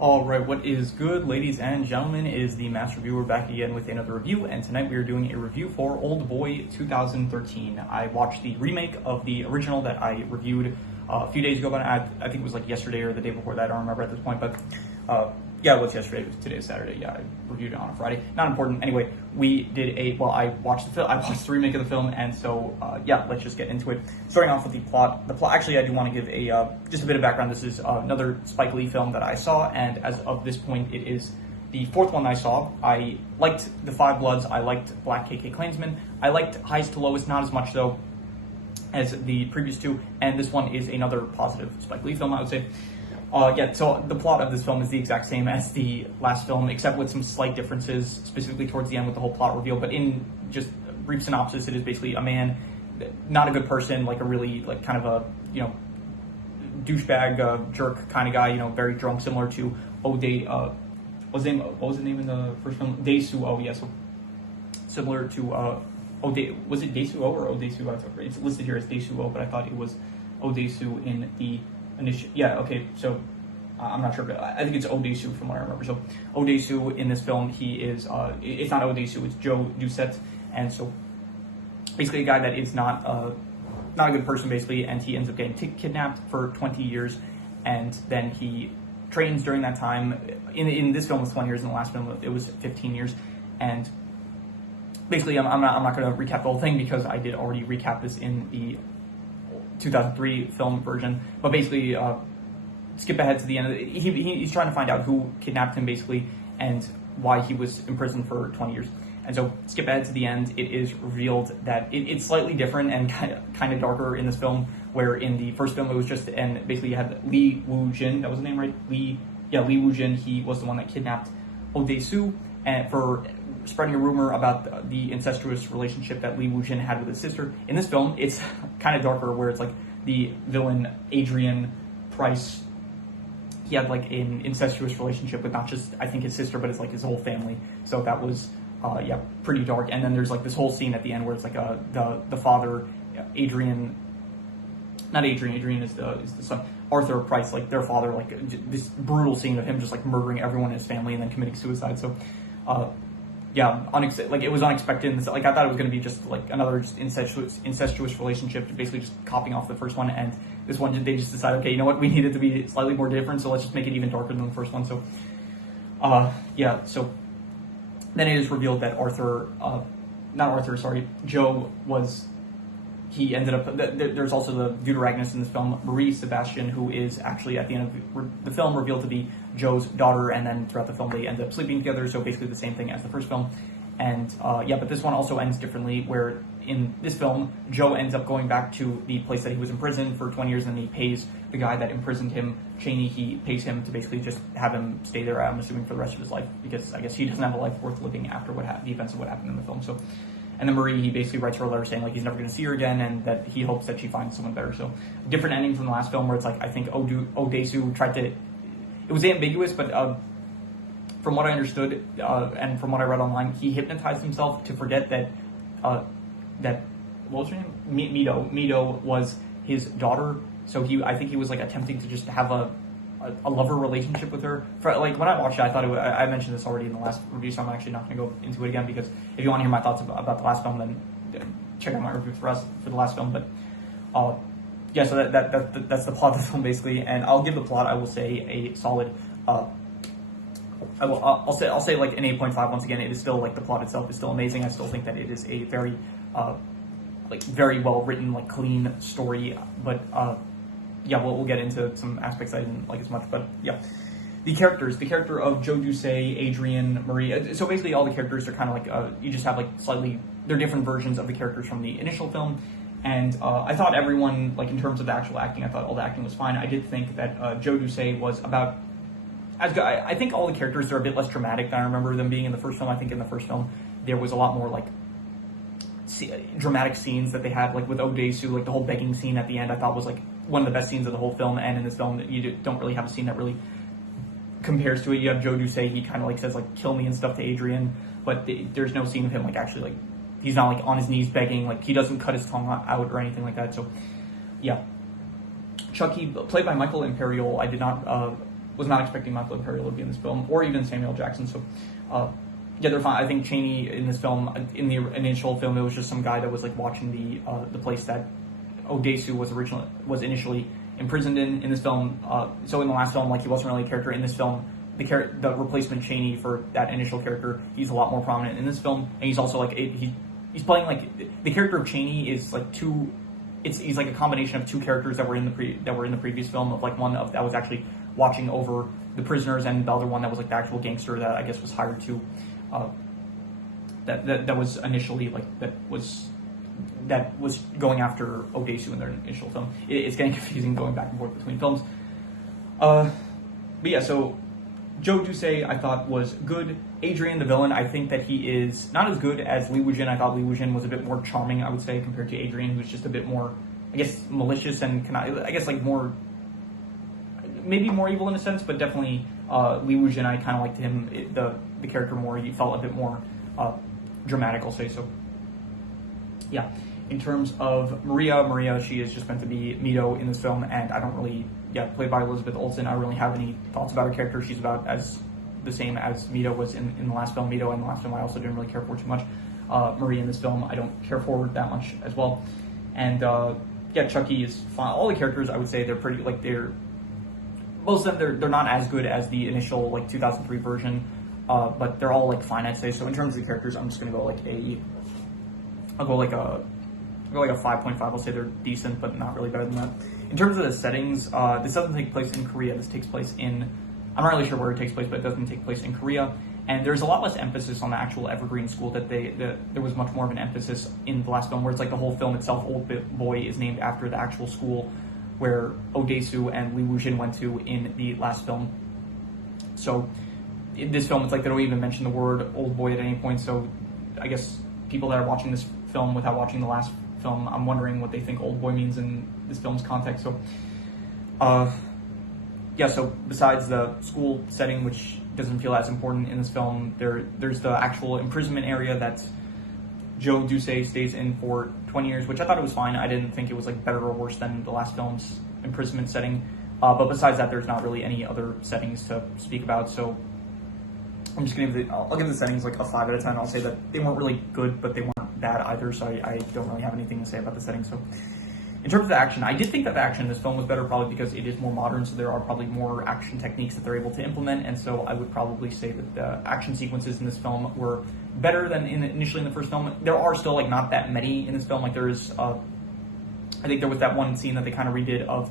Alright, what is good, ladies and gentlemen, is the Master Reviewer back again with another review, and tonight we are doing a review for Oldboy 2013. I watched the remake of the original that I reviewed a few days ago, but I think it was like yesterday or the day before that, I don't remember at this point, but yeah, it was yesterday, today is Saturday, yeah, I reviewed it on a Friday, not important. Anyway, I watched the remake of the film, and so, yeah, let's just get into it. Starting off with the plot, actually, I do want to give just a bit of background. This is another Spike Lee film that I saw, and as of this point, it is the fourth one I saw. I liked The Five Bloods, I liked Black KK Klansman, I liked Highest to Lowest, not as much, though, as the previous two, and this one is another positive Spike Lee film, I would say. Yeah, so the plot of this film is the exact same as the last film, except with some slight differences, specifically towards the end with the whole plot reveal. But in just a brief synopsis, it is basically a man, not a good person, like a really, like, kind of a, douchebag, jerk kind of guy, very drunk, similar to O'Day, what was the name in the first film? Dae-Soo-Oh, yeah, so similar to, O'Day, was it Dae-Soo-Oh or O'Day-Soo? It's listed here as Dae-Soo-Oh, but I thought it was O'Day-Soo in the yeah, okay, so I'm not sure, but I think it's O'Day-Soo from what I remember. So O'Day-Soo in this film, he is, it's not O'Day-Soo, it's Joe Doucette, and so basically a guy that is not a good person, basically, and he ends up getting kidnapped for 20 years, and then he trains during that time. In this film it was 20 years, in the last film it was 15 years, and basically I'm not going to recap the whole thing because I did already recap this in the 2003 film version, but basically skip ahead to the end of it. He's trying to find out who kidnapped him, basically, and why he was imprisoned for 20 years. And so skip ahead to the end, it is revealed that it's slightly different and kind of darker in this film, where in the first film it was just, and basically you had Lee Woo-jin, that was the name, right? Lee Woo-jin, he was the one that kidnapped O'Day-Soo, and for spreading a rumor about the incestuous relationship that Lee Woo-jin had with his sister. In this film, it's kind of darker, where it's like the villain, Adrian Price, he had like an incestuous relationship with not just, I think, his sister, but it's like his whole family. So that was, yeah, pretty dark. And then there's like this whole scene at the end where it's like the father, Adrian is the son, Arthur Price, like their father, like this brutal scene of him just like murdering everyone in his family and then committing suicide. So, yeah, like it was unexpected. Like I thought it was going to be just like another just incestuous relationship, basically just copying off the first one. And this one, they just decided, okay, you know what, we need it to be slightly more different, so let's just make it even darker than the first one. So, yeah, so then it is revealed that Joe was, he ended up, there's also the deuteragonist in this film, Marie Sebastian, who is actually at the end of the film revealed to be Joe's daughter, and then throughout the film they end up sleeping together, so basically the same thing as the first film. And yeah, but this one also ends differently, where in this film, Joe ends up going back to the place that he was imprisoned for 20 years, and he pays the guy that imprisoned him, Cheney, he pays him to basically just have him stay there, I'm assuming, for the rest of his life, because I guess he doesn't have a life worth living after the events of what happened in the film. So, and then Marie, he basically writes her a letter saying like he's never going to see her again, and that he hopes that she finds someone better. So different ending from the last film, where it's like, I think O'Day-Soo tried to, it was ambiguous, but from what I understood and from what I read online, he hypnotized himself to forget that what was her name? Mito was his daughter. So I think he was like attempting to just have a lover relationship with her. For, like, when I watched it, I thought I mentioned this already in the last review, so I'm actually not going to go into it again, because if you want to hear my thoughts about the last film, then check out my review for the last film. But yeah, so that's the plot of the film, basically. And I'll give the plot, I will say, a solid, I'll say like an 8.5. Once again, it is still, like, the plot itself is still amazing. I still think that it is a very like very well written, like clean story, but yeah, we'll get into some aspects I didn't like as much. But yeah, the character of Joe Doucette, Adrian, Marie, so basically all the characters are kind of like, you just have like they're different versions of the characters from the initial film. And I thought everyone, like in terms of the actual acting, I thought all the acting was fine. I did think that Joe Doucette was about as good. I think all the characters are a bit less dramatic than I remember them being in the first film. I think in the first film there was a lot more like dramatic scenes that they had, like with O'Day-Soo, like the whole begging scene at the end, I thought was like one of the best scenes of the whole film. And in this film, you don't really have a scene that really compares to it. You have Joe Doucette, he kind of like says like "kill me" and stuff to Adrian, but there's no scene of him like actually like, he's not like on his knees begging, like he doesn't cut his tongue out or anything like that. So yeah, Chucky, played by Michael Imperial, I did not was not expecting Michael Imperial to be in this film, or even Samuel Jackson. So, yeah, they're fine. I think Chaney in this film, in the initial film, it was just some guy that was like watching the place that Odesu was initially imprisoned in this film. So in the last film, like he wasn't really a character. In this film, the replacement Chaney for that initial character, he's a lot more prominent in this film, and he's also like he's playing like the character of Chaney is like two. He's like a combination of two characters that were in the previous film, of like one of that was actually watching over the prisoners, and the other one that was like the actual gangster that I guess was hired to that was initially like that was going after Odesu in their initial film. It's getting confusing going back and forth between films. But yeah, so Joe Dusey I thought was good. Adrian, the villain, I think that he is not as good as Li Wujin. I thought Li Wujin was a bit more charming, I would say, compared to Adrian, who's just a bit more, I guess, malicious and I guess like more, maybe more evil in a sense, but definitely Li Wujin, I kind of liked him, the character more. He felt a bit more dramatic, I'll say. So yeah. In terms of Maria, she is just meant to be Mito in this film, and I don't really, played by Elizabeth Olsen, I don't really have any thoughts about her character. She's about as the same as Mito was in the last film. Mito in the last film I also didn't really care for too much. Maria in this film I don't care for that much as well. And Chucky is fine. All the characters, I would say, they're pretty, like, most of them, they're not as good as the initial, like, 2003 version, but they're all, like, fine, I'd say. So in terms of the characters, I'm just gonna go like I'll go like a 5.5. I'll say they're decent, but not really better than that. In terms of the settings, this doesn't take place in Korea. This takes place in, I'm not really sure where it takes place, but it doesn't take place in Korea. And there's a lot less emphasis on the actual Evergreen School. There was much more of an emphasis in the last film, where it's like the whole film itself, Oldboy, is named after the actual school where Odesu and Li Wujin went to in the last film. So in this film, it's like they don't even mention the word Oldboy at any point. So I guess people that are watching this film without watching the last film, I'm wondering what they think Oldboy means in this film's context. So so besides the school setting, which doesn't feel as important in this film, there's the actual imprisonment area that Joe Dusey stays in for 20 years, which I thought it was fine. I didn't think it was like better or worse than the last film's imprisonment setting. But besides that, there's not really any other settings to speak about. So I'm just gonna I'll give the settings like a 5 out of 10. I'll say that they weren't really good, but they weren't bad either. So I don't really have anything to say about the settings. So in terms of the action, I did think that the action in this film was better, probably because it is more modern, so there are probably more action techniques that they're able to implement, and so I would probably say that the action sequences in this film were better than initially in the first film. There are still like not that many in this film. Like there is, I think there was that one scene that they kind of redid of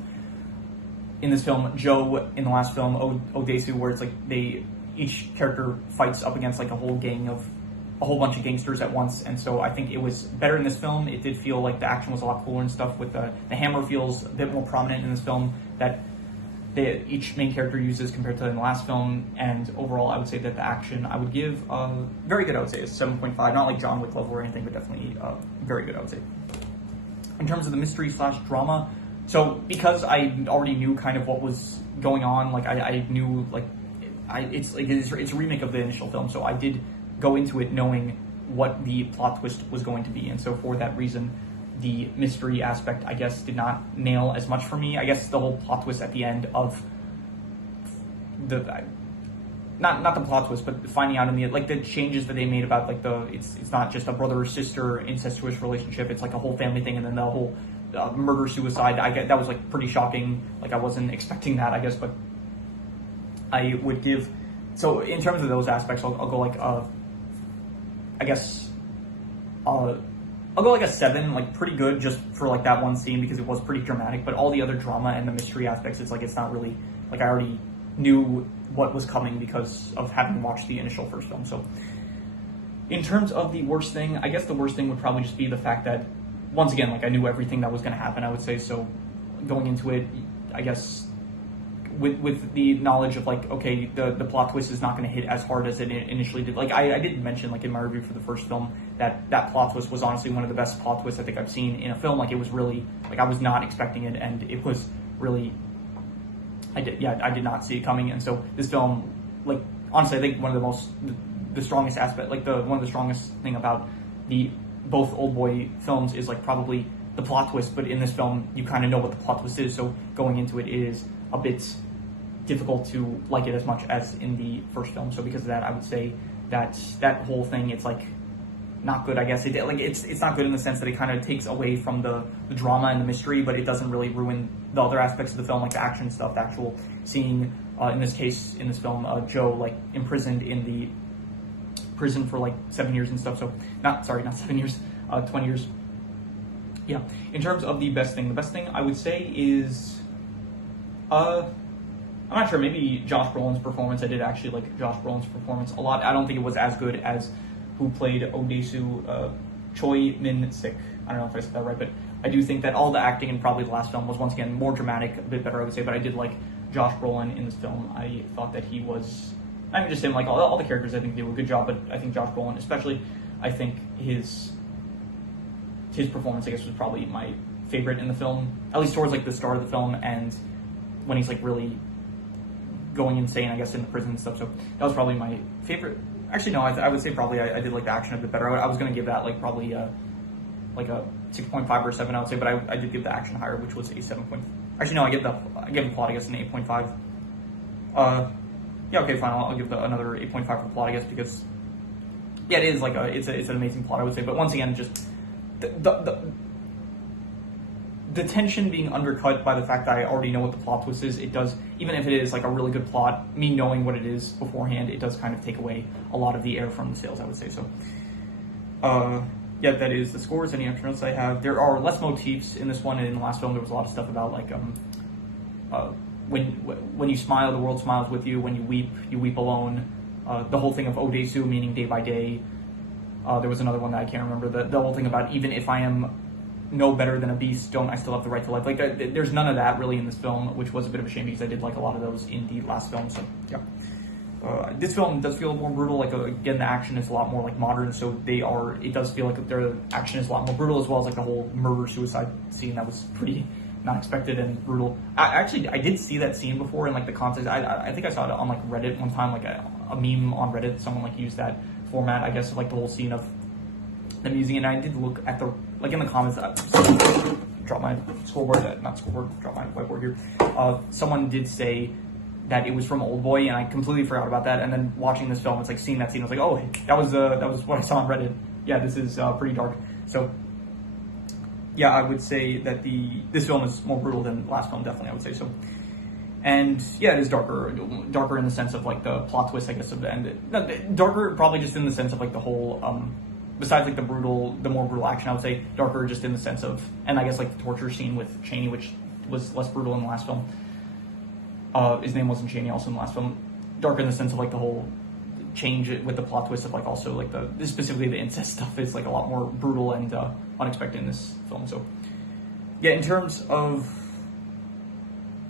in this film, Joe in the last film, Odesu, where it's like each character fights up against like a whole bunch of gangsters at once, and so I think it was better in this film. It did feel like the action was a lot cooler and stuff, with the hammer feels a bit more prominent in this film that each main character uses compared to in the last film, and overall I would say that the action I would give very good. I would say it's 7.5, not like John Wick level or anything, but definitely very good, I would say. In terms of the mystery / drama, so because I already knew kind of what was going on, like I knew like it's a remake of the initial film, so I did go into it knowing what the plot twist was going to be, and so for that reason, the mystery aspect, I guess, did not nail as much for me. I guess the whole plot twist at the end of not the plot twist, but finding out in the like the changes that they made about like it's not just a brother or sister incestuous relationship, it's like a whole family thing, and then the whole murder suicide. That was like pretty shocking. Like I wasn't expecting that, I guess, but I would give. So in terms of those aspects, I'll go like I guess I'll go like a 7, like pretty good just for like that one scene because it was pretty dramatic, but all the other drama and the mystery aspects, it's like it's not really, like I already knew what was coming because of having watched the initial first film. So in terms of the worst thing, I guess the worst thing would probably just be the fact that, once again, like I knew everything that was going to happen, I would say. So going into it, I guess with the knowledge of like, okay, the plot twist is not going to hit as hard as it initially did. Like I did mention like in my review for the first film that plot twist was honestly one of the best plot twists I think I've seen in a film. Like it was really, like I was not expecting it, and it was really, I did not see it coming. And so this film, like honestly, I think one of the strongest aspect, like one of the strongest thing about both Oldboy films is like probably the plot twist, but in this film you kind of know what the plot twist is, so going into it is a bit difficult to like it as much as in the first film. So because of that, I would say that that whole thing, it's like not good, I guess. It's not good in the sense that it kind of takes away from the drama and the mystery, but it doesn't really ruin the other aspects of the film, like the action stuff, the actual seeing, in this case, in this film, Joe, like, imprisoned in the prison for, like, 7 years and stuff. So, not 7 years, 20 years. Yeah. In terms of the best thing I would say is, I'm not sure, maybe Josh Brolin's performance. I did actually like Josh Brolin's performance a lot. I don't think it was as good as who played Odesu, Choi Min-sik. I don't know if I said that right, but I do think that all the acting in probably the last film was, once again, more dramatic, a bit better, I would say, but I did like Josh Brolin in this film. I thought that he was, I mean, just him, like, all the characters, I think they did a good job, but I think Josh Brolin, especially, I think his performance, I guess, was probably my favorite in the film, at least towards, like, the start of the film, and when he's, like, really going insane, I guess, in the prison and stuff. So that was probably my favorite. Actually, no, I would say probably I did like the action a bit better. I was going to give that like probably like a 6.5 or 7, I would say, but I did give the action higher, which was a 7. Actually, no, I give the plot, I guess, an 8.5. Yeah, okay, fine. I'll give another 8.5 for the plot, I guess, because yeah, it is like it's an amazing plot, I would say. But once again, just the tension being undercut by the fact that I already know what the plot twist is. It does, even if it is like a really good plot, me knowing what it is beforehand, it does kind of take away a lot of the air from the sales, I would say. So, yeah, that is the scores. Any extra notes I have? There are less motifs in this one, and in the last film there was a lot of stuff about like when you smile, the world smiles with you. When you weep alone. The whole thing of Odesu, meaning day by day. There was another one that I can't remember. The whole thing about even if I am no better than a beast, don't I still have the right to life? Like, there's none of that really in this film, which was a bit of a shame because I did like a lot of those in the last film. So yeah, this film does feel more brutal. Like, again, the action is a lot more like modern, so it does feel like their action is a lot more brutal, as well as like the whole murder suicide scene that was pretty not expected and brutal. I did see that scene before in like the context. I think I saw it on like Reddit one time, like a meme on Reddit. Someone like used that format, I guess, of like the whole scene of them using it. And I did look at the, like, in the comments, drop my drop my whiteboard here. Someone did say that it was from Oldboy, and I completely forgot about that. And then watching this film, it's like seeing that scene, I was like, oh, that was what I saw on Reddit. Yeah, this is pretty dark. So yeah, I would say that this film is more brutal than the last film, definitely, I would say so. And yeah, it is darker in the sense of like the plot twist, I guess, of the end. Darker probably just in the sense of like the whole, besides like the more brutal action, I would say darker just in the sense of, and I guess like the torture scene with Cheney, which was less brutal in the last film. His name wasn't Cheney also in the last film. Darker in the sense of like the whole change with the plot twist of like also like specifically the incest stuff is like a lot more brutal and unexpected in this film. So yeah, in terms of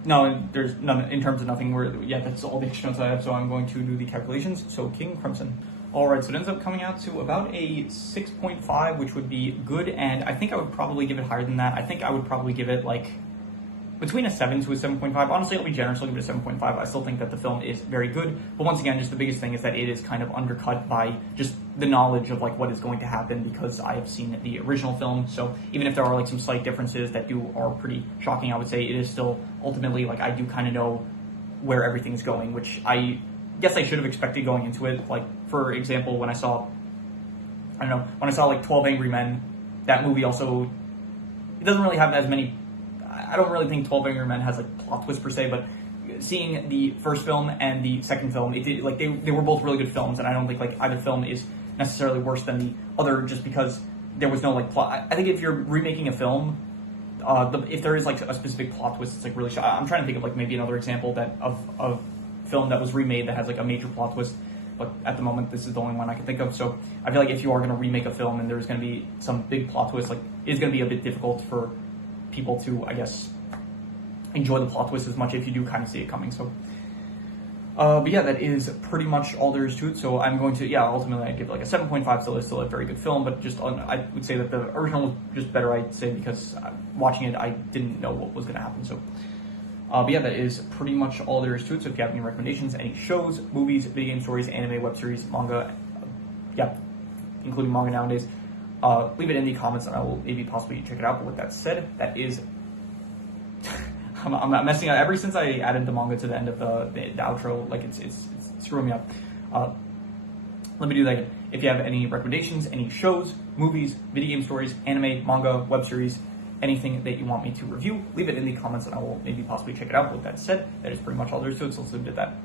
there's none in terms of nothing. That's all the extra notes I have. So I'm going to do the calculations. So King Crimson. All right, so it ends up coming out to about a 6.5, which would be good, and I think I would probably give it higher than that. I think I would probably give it like between a 7 to a 7.5. Honestly, I'll be generous, I'll give it a 7.5. I still think that the film is very good, but once again, just the biggest thing is that it is kind of undercut by just the knowledge of like what is going to happen, because I have seen the original film. So even if there are like some slight differences that are pretty shocking, I would say it is still ultimately like I do kind of know where everything's going, which I guess I should have expected going into it. Like, for example, when I saw like 12 Angry Men, that movie also, it doesn't really have as many, I don't really think 12 Angry Men has like plot twists per se, but seeing the first film and the second film, it did, like they were both really good films, and I don't think like either film is necessarily worse than the other just because there was no like plot. I think if you're remaking a film, if there is like a specific plot twist, it's like really I'm trying to think of like maybe another example that of film that was remade that has like a major plot twist, but at the moment this is the only one I can think of. So I feel like if you are going to remake a film and there's going to be some big plot twist, like it's going to be a bit difficult for people to, I guess, enjoy the plot twist as much if you do kind of see it coming. So but yeah, that is pretty much all there is to it. So I'm going to, ultimately I'd give it like a 7.5. So it's still a very good film, but just I would say that the original was just better, I'd say, because watching it I didn't know what was going to happen. So but yeah, that is pretty much all there is to it. So if you have any recommendations, any shows, movies, video game stories, anime, web series, manga, including manga nowadays, leave it in the comments and I will maybe possibly check it out. But with that said, that is, I'm messing up. Ever since I added the manga to the end of the outro, like it's screwing me up. Let me do that again. If you have any recommendations, any shows, movies, video game stories, anime, manga, web series, anything that you want me to review, leave it in the comments and I will maybe possibly check it out. With that said, that is pretty much all there is to it, so let's leave it at that.